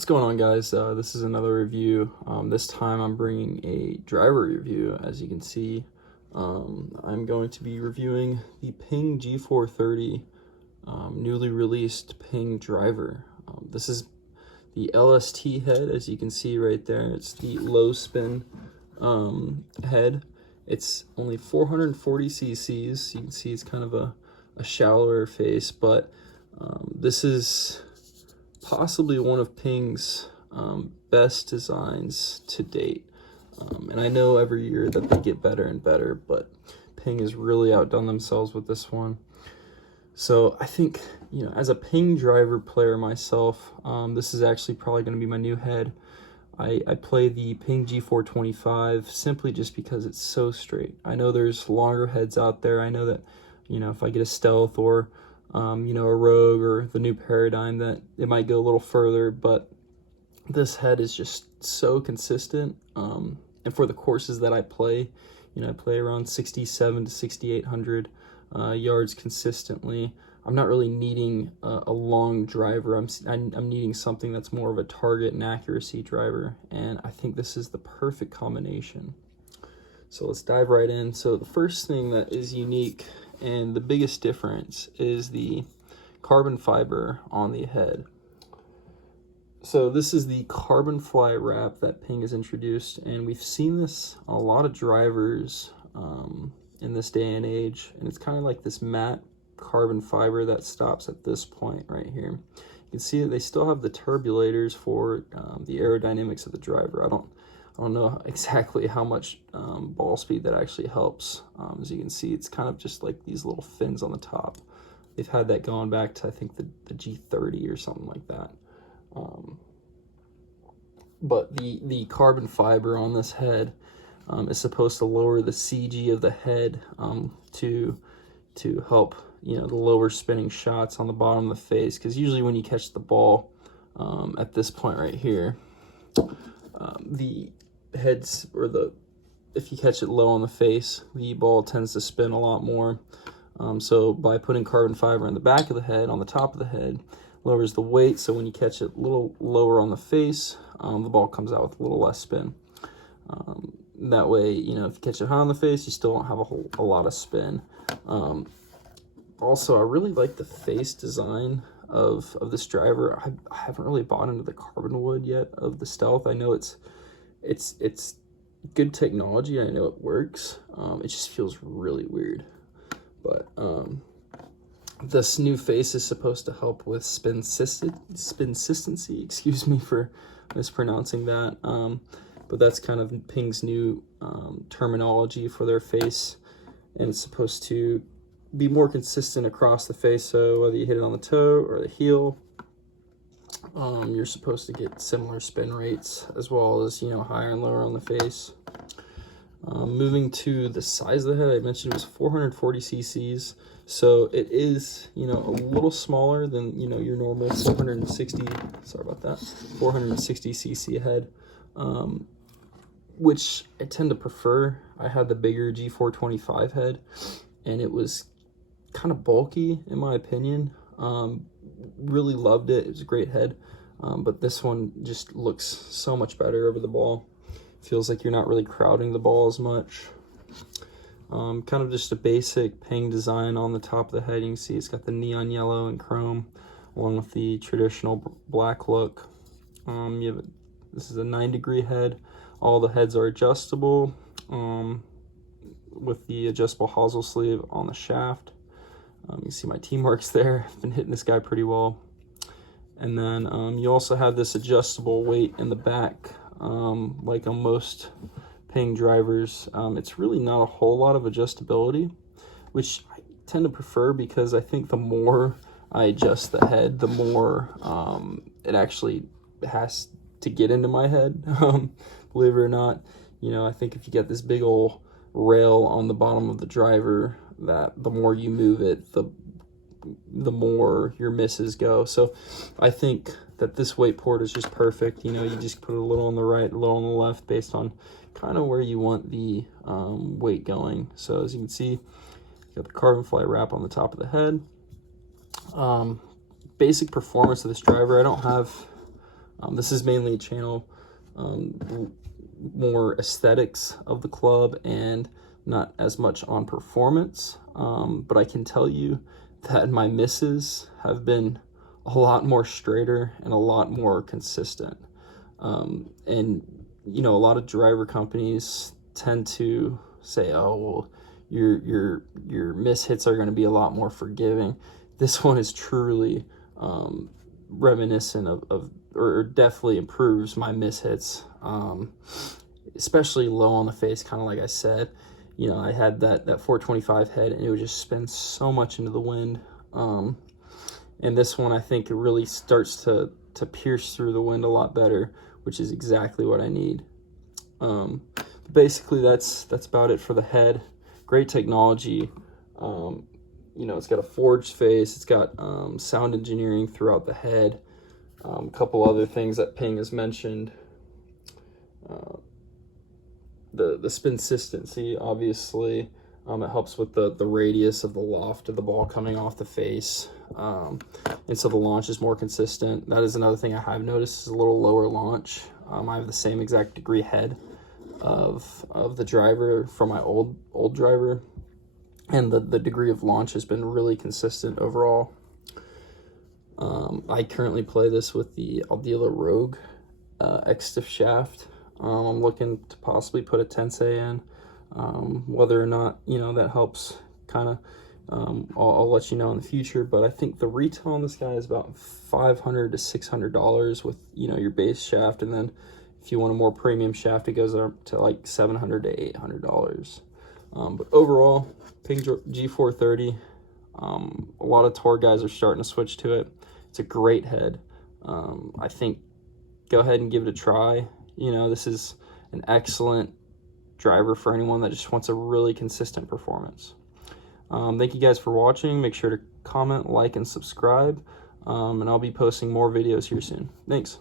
What's going on, guys? This is another review. This time I'm bringing a driver review. As you can see, I'm going to be reviewing the Ping G430 newly released Ping driver. This is the LST head, as you can see right there. It's the low spin head. It's only 440 cc's. You can see it's kind of a shallower face, but this is possibly one of Ping's best designs to date. And I know every year that they get better and better, but Ping has really outdone themselves with this one. So I think, as a Ping driver player myself, this is actually probably going to be my new head. I play the Ping G425 simply just because it's so straight. I know there's longer heads out there. I know that, if I get a stealth or a rogue or the new paradigm, that it might go a little further, but this head is just so consistent. And for the courses that I play, I play around 67 to 6,800 yards consistently. I'm not really needing a long driver. I'm needing something that's more of a target and accuracy driver, and I think this is the perfect combination. So let's dive right in. So the first thing that is unique and the biggest difference is the carbon fiber on the head. So this is the carbon fly wrap that Ping has introduced, and we've seen this on a lot of drivers in this day and age, and it's kind of like this matte carbon fiber that stops at this point right here. You can see that they still have the turbulators for the aerodynamics of the driver. I don't know exactly how much ball speed that actually helps. As you can see, it's kind of just like these little fins on the top. They've had that going back to, I think, the G30 or something like that. But the carbon fiber on this head is supposed to lower the CG of the head to help the lower spinning shots on the bottom of the face, because usually when you catch the ball at this point right here, the heads, or if you catch it low on the face, the ball tends to spin a lot more. So by putting carbon fiber in the back of the head, on the top of the head, lowers the weight, so when you catch it a little lower on the face, the ball comes out with a little less spin. That way, if you catch it high on the face, you still don't have a lot of spin. Also, I really like the face design of this driver. I haven't really bought into the carbon wood yet of the Stealth. I know it's good technology. I know it works. It just feels really weird. But this new face is supposed to help with spin consistency. Excuse me for mispronouncing that. But that's kind of Ping's new terminology for their face, and it's supposed to be more consistent across the face. So whether you hit it on the toe or the heel, you're supposed to get similar spin rates, as well as higher and lower on the face. Moving to the size of the head, I mentioned it was 440 cc's, so it is a little smaller than your normal 460 cc head, which I tend to prefer. I had the bigger G425 head, and it was kind of bulky in my opinion. Really loved it. It was a great head, but this one just looks so much better over the ball. Feels like you're not really crowding the ball as much. Kind of just a basic Ping design on the top of the head. You can see it's got the neon yellow and chrome, along with the traditional black look. This is a 9-degree head. All the heads are adjustable, with the adjustable hosel sleeve on the shaft. You can see my T marks there. I've been hitting this guy pretty well. And then you also have this adjustable weight in the back, like on most Ping drivers. It's really not a whole lot of adjustability, which I tend to prefer, because I think the more I adjust the head, the more it actually has to get into my head. Believe it or not, I think if you get this big old rail on the bottom of the driver, that the more you move it, the more your misses go. So I think that this weight port is just perfect. You just put a little on the right, a little on the left, based on kind of where you want the weight going. So as you can see, you got the carbon fly wrap on the top of the head. Basic performance of this driver, I don't have This is mainly a channel more aesthetics of the club and not as much on performance, but I can tell you that my misses have been a lot more straighter and a lot more consistent. And you know, a lot of driver companies tend to say, oh well, your miss hits are going to be a lot more forgiving. This one is truly reminiscent of or definitely improves my miss hits, especially low on the face, kind of like I said. You know, I had that 425 head and it would just spin so much into the wind. And this one, I think it really starts to pierce through the wind a lot better, which is exactly what I need. Basically, that's about it for the head. Great technology. You know, it's got a forged face. It's got sound engineering throughout the head. A couple other things that Ping has mentioned. The spin consistency, obviously. It helps with the radius of the loft of the ball coming off the face. And so the launch is more consistent. That is another thing I have noticed, is a little lower launch. I have the same exact degree head of the driver from my old driver, and the degree of launch has been really consistent overall. I currently play this with the Aldila Rogue X-Stiff shaft. I'm looking to possibly put a Tensei in. Whether or not, you know, that helps, kind of, I'll let you know in the future. But I think the retail on this guy is about $500 to $600 with, you know, your base shaft, and then if you want a more premium shaft, it goes up to like $700 to $800. But overall, Ping G430, a lot of tour guys are starting to switch to it. It's a great head. I think go ahead and give it a try. You know, this is an excellent driver for anyone that just wants a really consistent performance. Thank you guys for watching. Make sure to comment, like, and subscribe. And I'll be posting more videos here soon. Thanks.